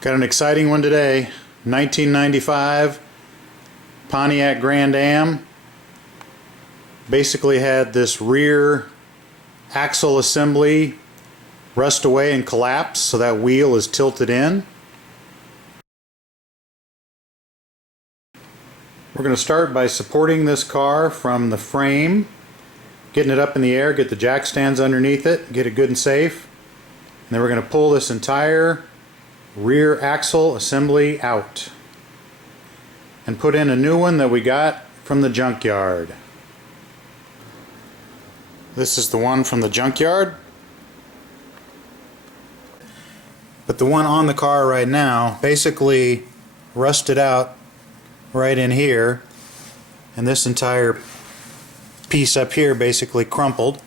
Got an exciting one today. 1995 Pontiac Grand Am. Basically had this rear axle assembly rust away and collapse, so that wheel is tilted in. We're going to start by supporting this car from the frame, getting it up in the air, get the jack stands underneath it, get it good and safe. And then we're going to pull this entire rear axle assembly out and put in a new one that we got from the junkyard. This is the one from the junkyard, but the one on the car right now basically rusted out right in here, and this entire piece up here basically crumpled.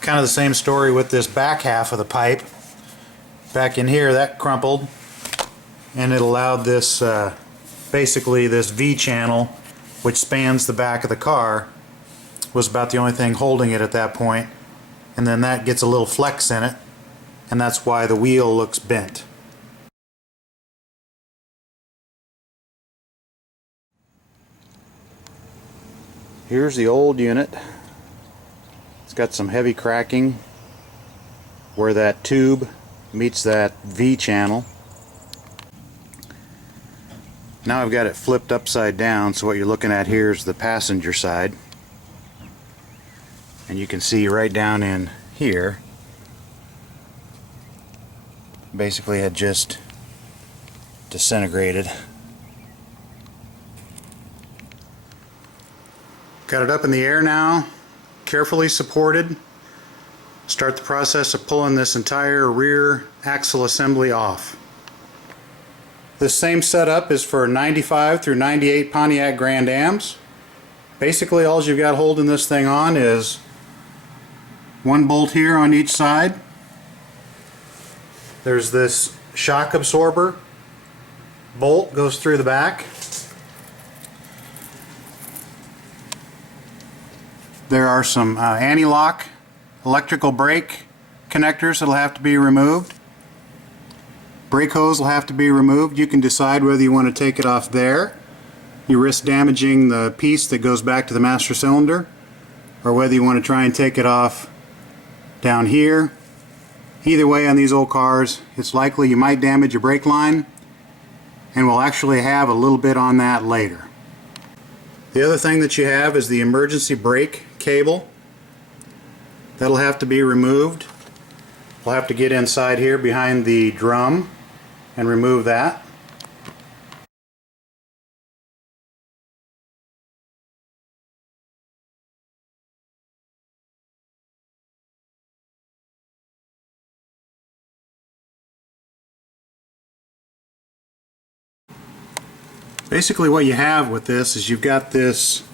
Kind of the same story with this back half of the pipe. Back in here, that crumpled, and it allowed this basically this V channel, which spans the back of the car, was about the only thing holding it at that point, and then that gets a little flex in it, and that's why the wheel looks bent. Here's the old unit. It's got some heavy cracking where that tube meets that V channel. Now I've got it flipped upside down, so what you're looking at here is the passenger side, and you can see right down in here basically had just disintegrated. Got it up in the air now, carefully supported. Start the process of pulling this entire rear axle assembly off. This same setup is for 95 through 98 Pontiac Grand Ams. Basically all you've got holding this thing on is one bolt here on each side. There's this shock absorber bolt goes through the back. There are some anti-lock electrical brake connectors that will have to be removed. Brake hose will have to be removed. You can decide whether you want to take it off there. You risk damaging the piece that goes back to the master cylinder, or whether you want to try and take it off down here. Either way, on these old cars, it's likely you might damage your brake line, and we'll actually have a little bit on that later. The other thing that you have is the emergency brake cable. That'll have to be removed. We'll have to get inside here behind the drum and remove that. Basically what you have with this is you've got this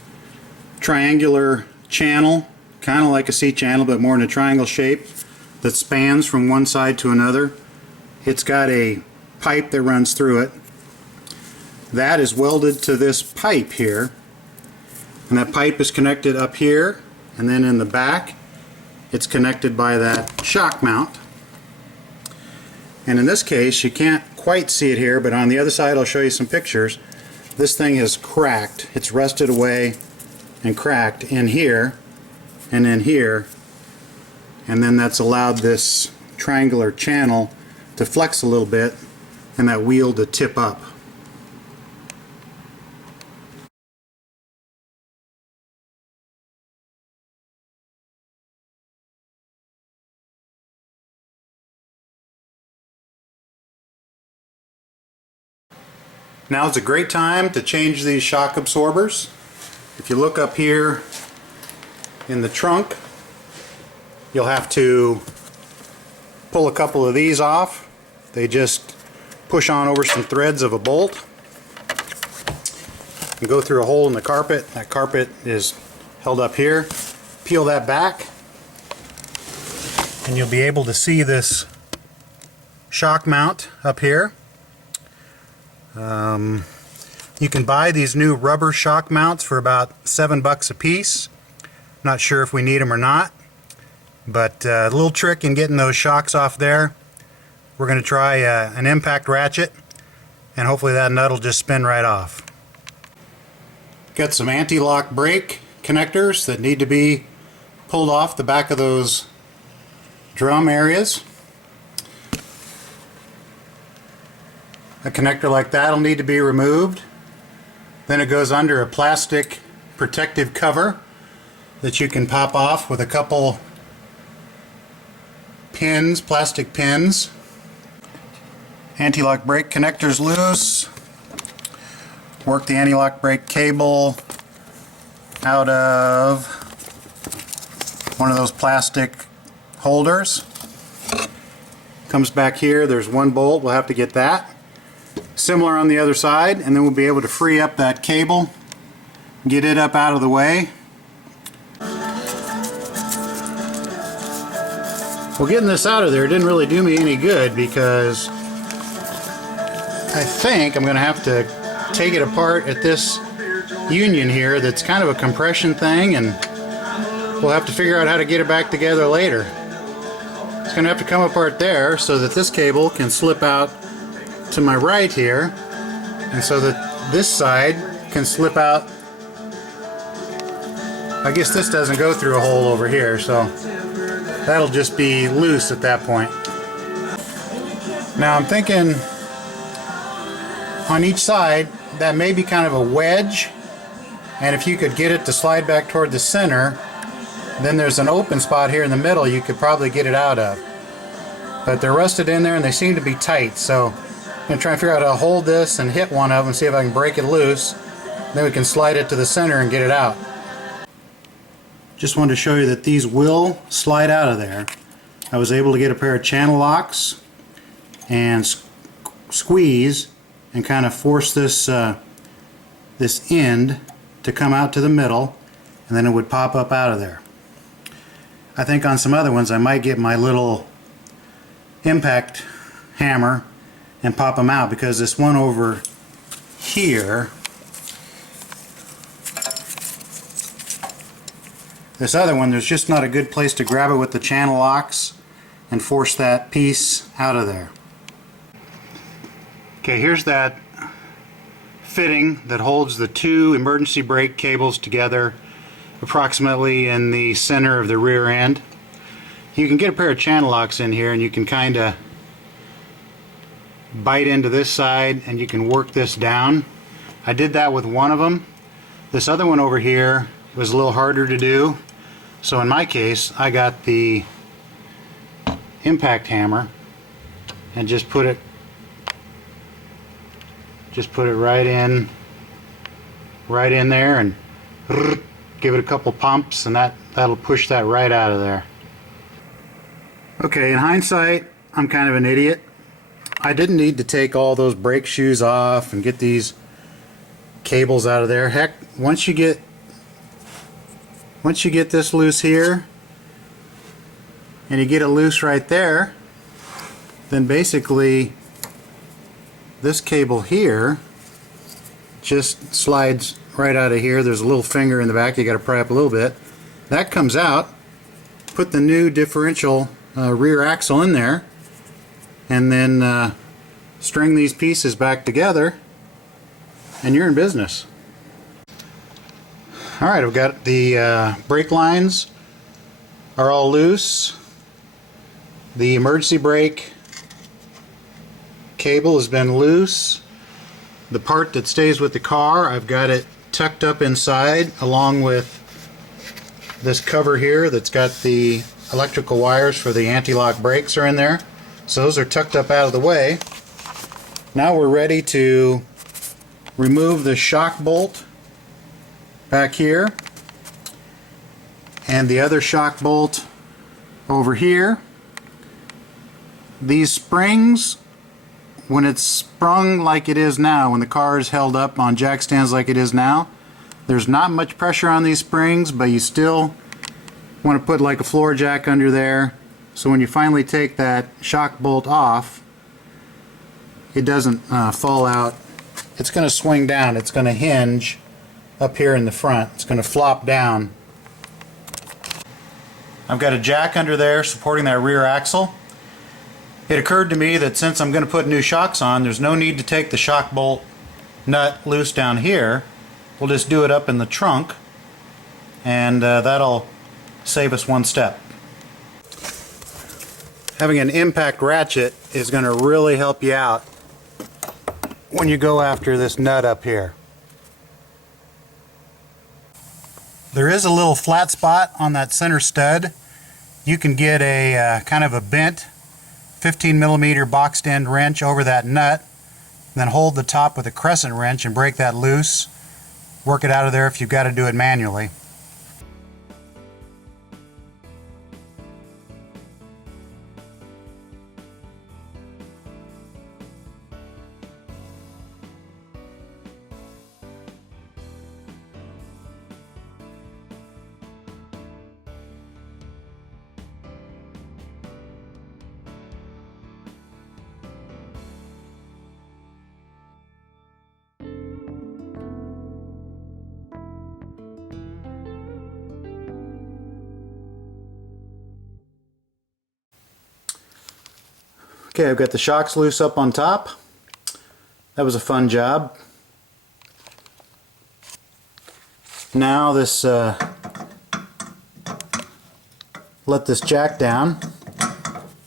triangular channel, kind of like a C channel but more in a triangle shape, that spans from one side to another. It's got a pipe that runs through it. That is welded to this pipe here, and that pipe is connected up here, and then in the back it's connected by that shock mount. And in this case, you can't quite see it here, but on the other side I'll show you some pictures. This thing has cracked. It's rusted away and cracked in here and in here, and then that's allowed this triangular channel to flex a little bit and that wheel to tip up. Now is a great time to change these shock absorbers. If you look up here in the trunk, you'll have to pull a couple of these off. They just push on over some threads of a bolt and go through a hole in the carpet. That carpet is held up here. Peel that back and you'll be able to see this shock mount up here. You can buy these new rubber shock mounts for about $7 a piece. Not sure if we need them or not, but a little trick in getting those shocks off there. we're going to try an impact ratchet, and hopefully that nut will just spin right off. Got some anti-lock brake connectors that need to be pulled off the back of those drum areas. A connector like that will need to be removed. Then it goes under a plastic protective cover that you can pop off with a couple pins, plastic pins. Anti-lock brake connector's loose. Work the anti-lock brake cable out of one of those plastic holders. Comes back here, there's one bolt, we'll have to get that. Similar on the other side, and then we'll be able to free up that cable, get it up out of the way. Well, getting this out of there didn't really do me any good, because I think I'm going to have to take it apart at this union here that's kind of a compression thing, and we'll have to figure out how to get it back together later. It's going to have to come apart there so that this cable can slip out to my right here, and so that this side can slip out. I guess this doesn't go through a hole over here, so that'll just be loose at that point. Now I'm thinking on each side that may be kind of a wedge, and if you could get it to slide back toward the center, then there's an open spot here in the middle you could probably get it out of. But they're rusted in there and they seem to be tight, so I'm going to try and figure out how to hold this and hit one of them, see if I can break it loose. Then we can slide it to the center and get it out. Just wanted to show you that these will slide out of there. I was able to get a pair of channel locks and squeeze and kind of force this this end to come out to the middle, and then it would pop up out of there. I think on some other ones I might get my little impact hammer and pop them out, because this one over here, this other one, there's just not a good place to grab it with the channel locks and force that piece out of there. Okay, here's that fitting that holds the two emergency brake cables together approximately in the center of the rear end. You can get a pair of channel locks in here and you can kind of bite into this side and you can work this down. I did that with one of them. This other one over here was a little harder to do, so in my case I got the impact hammer and just put it right in there and give it a couple pumps, and that'll push that right out of there. Okay, in hindsight I'm kind of an idiot. I didn't need to take all those brake shoes off and get these cables out of there. Heck, once you get this loose here and you get it loose right there, then basically this cable here just slides right out of here. There's a little finger in the back, you got to pry up a little bit. That comes out. Put the new differential rear axle in there, and then string these pieces back together and you're in business. Alright, I've got the brake lines are all loose. The emergency brake cable has been loose. The part that stays with the car, I've got it tucked up inside along with this cover here that's got the electrical wires for the anti-lock brakes are in there. So those are tucked up out of the way. Now we're ready to remove the shock bolt back here and the other shock bolt over here. These springs, when it's sprung like it is now, when the car is held up on jack stands like it is now, there's not much pressure on these springs, but you still want to put like a floor jack under there, so when you finally take that shock bolt off, it doesn't fall out. It's going to swing down. It's going to hinge up here in the front. It's going to flop down. I've got a jack under there supporting that rear axle, It occurred to me that since I'm going to put new shocks on, there's no need to take the shock bolt nut loose down here. We'll just do it up in the trunk, and that'll save us one step. Having an impact ratchet is going to really help you out when you go after this nut up here. There is a little flat spot on that center stud. You can get a kind of a bent 15mm boxed end wrench over that nut, and then hold the top with a crescent wrench and break that loose. Work it out of there if you've got to do it manually. Okay, I've got the shocks loose up on top. That was a fun job. Now this, let this jack down.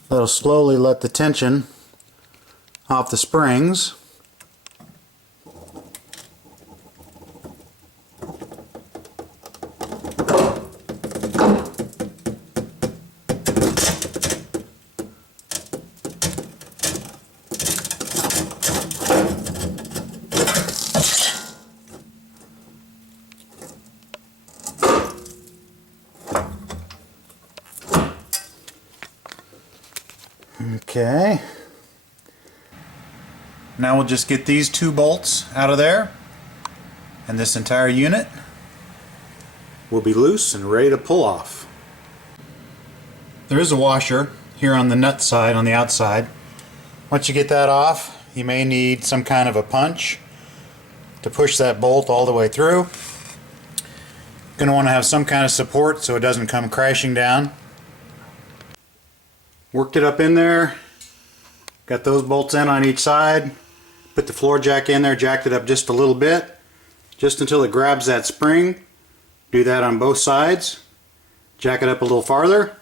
That'll slowly let the tension off the springs. Okay. Now we'll just get these two bolts out of there, and this entire unit will be loose and ready to pull off. There is a washer here on the nut side on the outside. Once you get that off, you may need some kind of a punch to push that bolt all the way through. You're going to want to have some kind of support so it doesn't come crashing down. Worked it up in there, got those bolts in on each side, put the floor jack in there, jacked it up just a little bit, just until it grabs that spring. Do that on both sides, jack it up a little farther,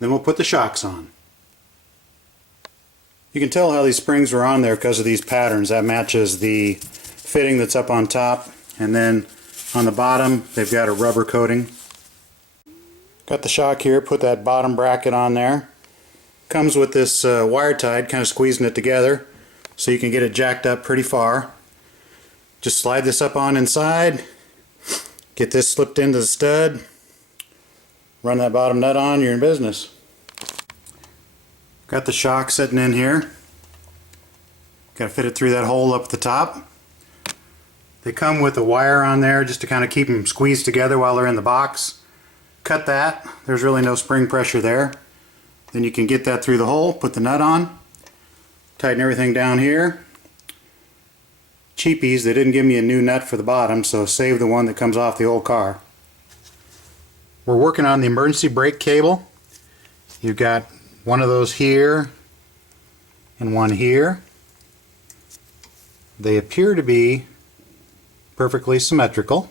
then we'll put the shocks on. You can tell how these springs are on there because of these patterns. That matches the fitting that's up on top, and then on the bottom they've got a rubber coating. Got the shock here, put that bottom bracket on there. Comes with this wire tied, kind of squeezing it together so you can get it jacked up pretty far. Just slide this up on inside, get this slipped into the stud, run that bottom nut on, you're in business. Got the shock sitting in here. Got to fit it through that hole up at the top. They come with a wire on there just to kind of keep them squeezed together while they're in the box. Cut that. There's really no spring pressure there. Then you can get that through the hole, put the nut on, tighten everything down here. Cheapies, they didn't give me a new nut for the bottom, so save the one that comes off the old car. We're working on the emergency brake cable. You've got one of those here and one here. They appear to be perfectly symmetrical.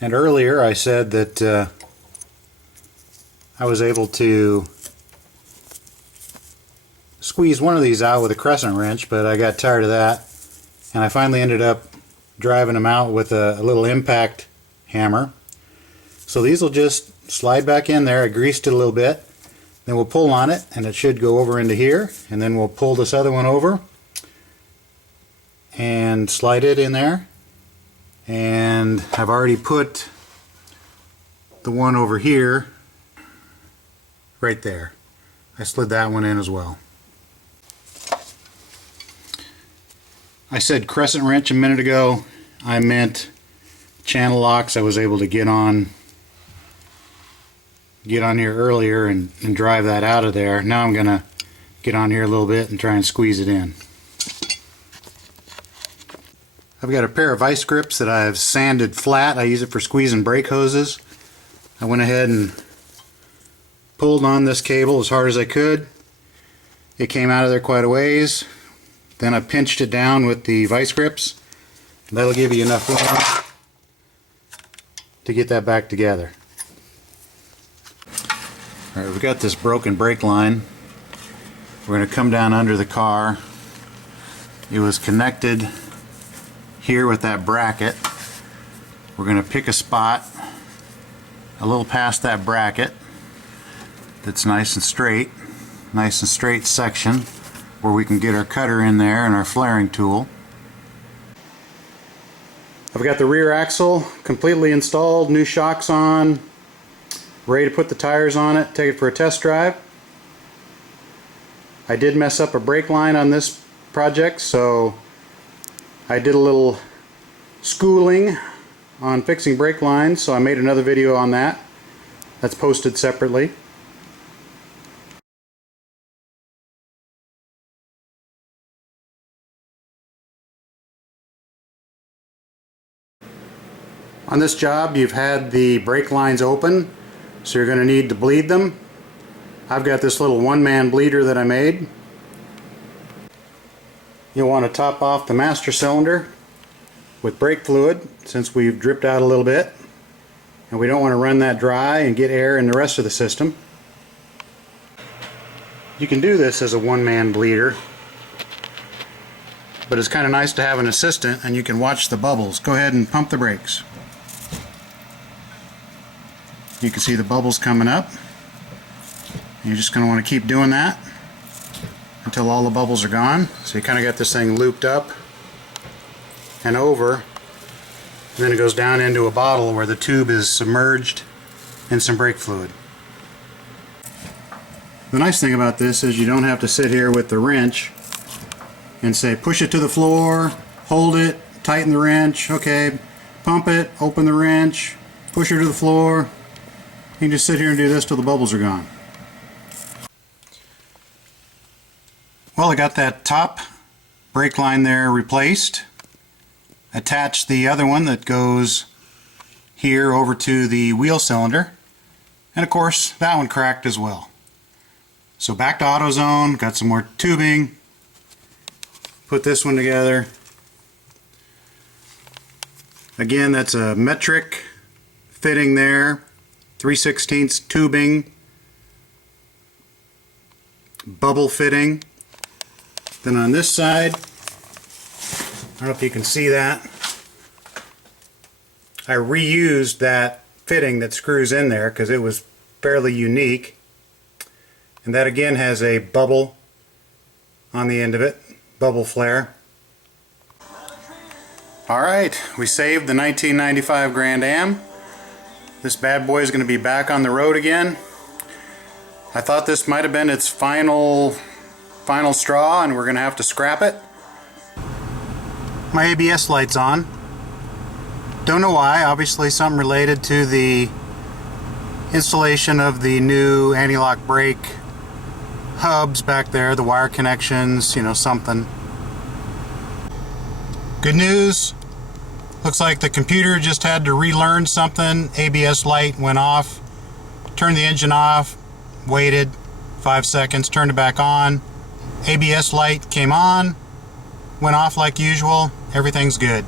And earlier I said that I was able to squeeze one of these out with a crescent wrench, but I got tired of that, and I finally ended up driving them out with a little impact hammer. So these will just slide back in there. I greased it a little bit, then we'll pull on it and it should go over into here, and then we'll pull this other one over and slide it in there. And I've already put the one over here right there. I slid that one in as well. I said crescent wrench a minute ago. I meant channel locks. I was able to get on here earlier and drive that out of there. Now I'm gonna get on here a little bit and try and squeeze it in. I've got a pair of vice grips that I've sanded flat. I use it for squeezing brake hoses. I went ahead and pulled on this cable as hard as I could, It came out of there quite a ways. Then I pinched it down with the vice grips. That'll give you enough room to get that back together. Alright, we've got this broken brake line. We're going to come down under the car. It was connected here with that bracket. We're going to pick a spot a little past that bracket that's nice and straight section where we can get our cutter in there and our flaring tool. I've got the rear axle completely installed, new shocks on, ready to put the tires on it, take it for a test drive. I did mess up a brake line on this project, so I did a little schooling on fixing brake lines, so I made another video on that. That's posted separately. On this job, you've had the brake lines open, so you're going to need to bleed them. I've got this little one-man bleeder that I made. You'll want to top off the master cylinder with brake fluid, since we've dripped out a little bit, and we don't want to run that dry and get air in the rest of the system. You can do this as a one-man bleeder, but it's kind of nice to have an assistant and you can watch the bubbles. Go ahead and pump the brakes. You can see the bubbles coming up. You're just going to want to keep doing that until all the bubbles are gone. So you kind of got this thing looped up and over, and then it goes down into a bottle where the tube is submerged in some brake fluid. The nice thing about this is you don't have to sit here with the wrench and say push it to the floor, hold it, tighten the wrench, okay, pump it, open the wrench, push her to the floor. You can just sit here and do this till the bubbles are gone. Well, I got that top brake line there replaced. Attached the other one that goes here over to the wheel cylinder. And of course, that one cracked as well. So back to AutoZone, got some more tubing. Put this one together. Again, that's a metric fitting there. 3/16 tubing, bubble fitting. Then on this side, I don't know if you can see that, I reused that fitting that screws in there because it was fairly unique. And that again has a bubble on the end of it, bubble flare. Alright, we saved the 1995 Grand Am. This bad boy is going to be back on the road again. I thought this might have been its final straw and we're going to have to scrap it. My ABS light's on. Don't know why, obviously something related to the installation of the new anti-lock brake hubs back there, the wire connections, you know, something. Good news. Looks like the computer just had to relearn something. ABS light went off. Turned the engine off. Waited 5 seconds. Turned it back on. ABS light came on. Went off like usual. Everything's good.